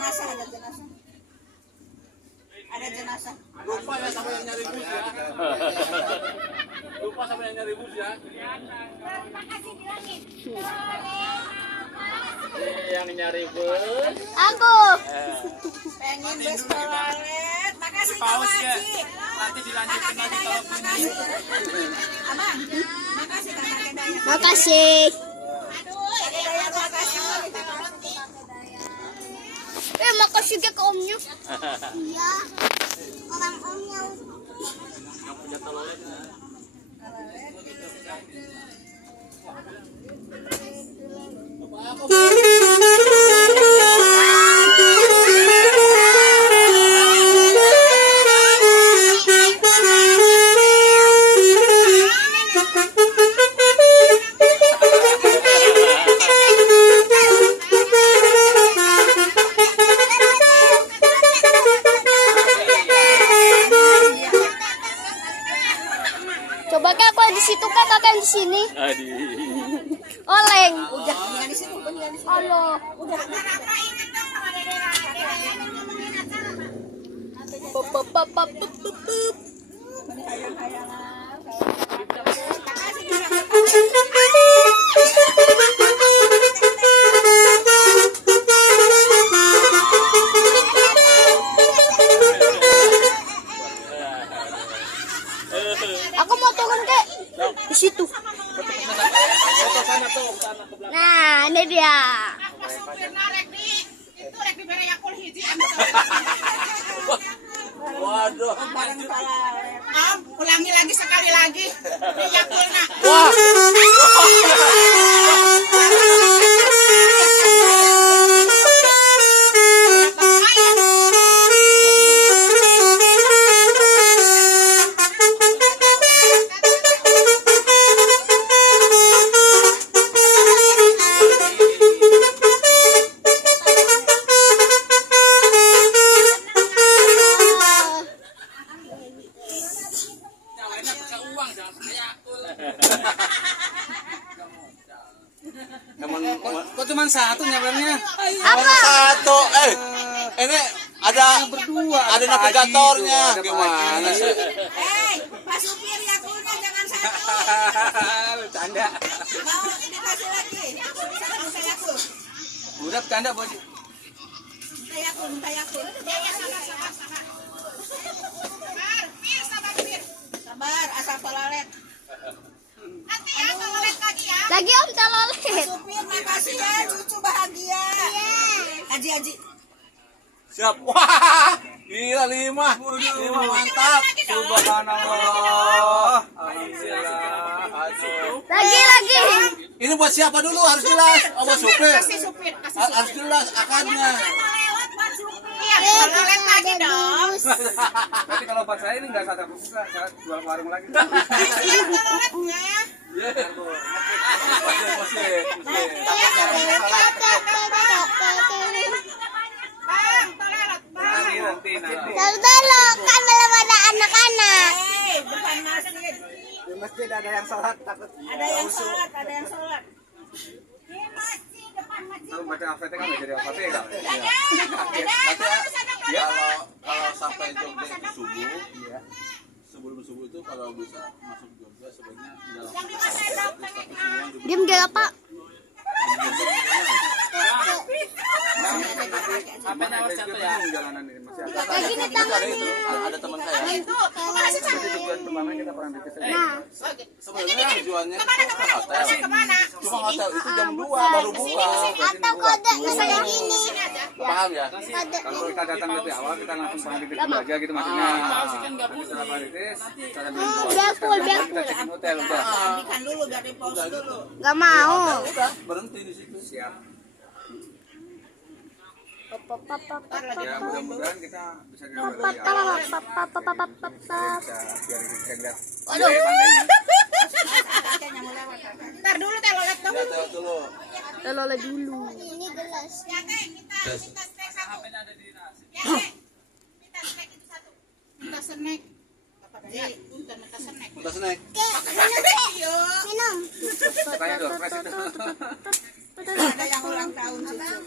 jenazah, ada jenazah. Ada jenazah. Lupa ya sama yang nyari bus ya. Lupa sama yang nyari bus ya. Makasih bilangin. Yang nyari bus. Aku. Pengen bus toilet. Makasih Paus ya. Haji. Nanti dilanjutin lagi kalau Makasih. Abang. Makasih Kakak Dayat. Makasih. Aduh, Kakak Dayat makasih. Makasih juga ke omnya. Iya. Orang omnya. yang punya telolet. Coba kak, aku di situ kak, kakak di sini. Oleng. Udah, mendingan di situ, mendingan di situ. Halo. Udah. Ingat dong sama Dede Rara. Ngomongin acara, Pak. Aku mau turun kak di situ. Foto sana tuh, sana ke belakang. Nah, ini dia. Waduh. Ulangi lagi sekali lagi. Yakulna. Wah. Kok cuma satu nyawernya? Apa? Satu. Ini ada Berdua. ada navigatornya. Gimana sih? Pak Supir Yakulna jangan satu. Bercanda. Mau dikasih lagi. Minta Yakul. Udah bercanda bos. Minta Yakul, minta Yakul. Sabar, asal toilet. Lagi om telolet. Supir makasih ya, cucu bahagia. Haji. Siap. Wah. Gila 5. 5 mantap. Subhanallah. Alhamdulillah. Aduh. Lagi. Ini buat siapa dulu harus jelas. Oh, buat supir. Kasih supir. Harus jelas akarnya. Toilet lagi dong. Berarti kalau buat saya ini nggak satu buka, saya jual warung lagi. Toiletnya. Bang, toilet, bang. Nanti. Dulu kan belum ada anak-anak. Depan masjid. Di masjid ada yang sholat takut. Ada yang sholat. Di masjid, depan masjid. Kalau baca Al-Fatihah kan nggak jadi Al-Fatihah. Kalau sampai Jogja itu subuh, sebelum subuh itu kalau bisa masuk Jogja sebaiknya tidak Diam gak pak? Sampai nawar satu ya. Jalanan ini masih ada. Lagi nih tangan. ada teman saya. Jadi tujuan pertama kita pernah di sini. Nah, Sebenarnya tujuannya ke hotel. Cuma hotel itu jam 2 baru buka. atau kode kayak gini. Paham ya? Kalau kita datang lebih awal kita langsung pernah di situ aja gitu maksudnya. Setelah paritis, cara minum. Biar full. Kita check-in hotel udah. Mandikan dulu, biar di pause dulu. Gak mau. Udah berhenti di situ. Siap. Ya mudah-mudahan kita bisa nyampe lebih awal. Bisa biar kita lihat. Aduh. Ntar dulu telolet dong. Lihat dulu. Telolet dulu. Ini gelas. Minta snack. Minta snack. Udah snack. Minum. Tanya dong, Pres itu. Ada yang ulang tahun cucu.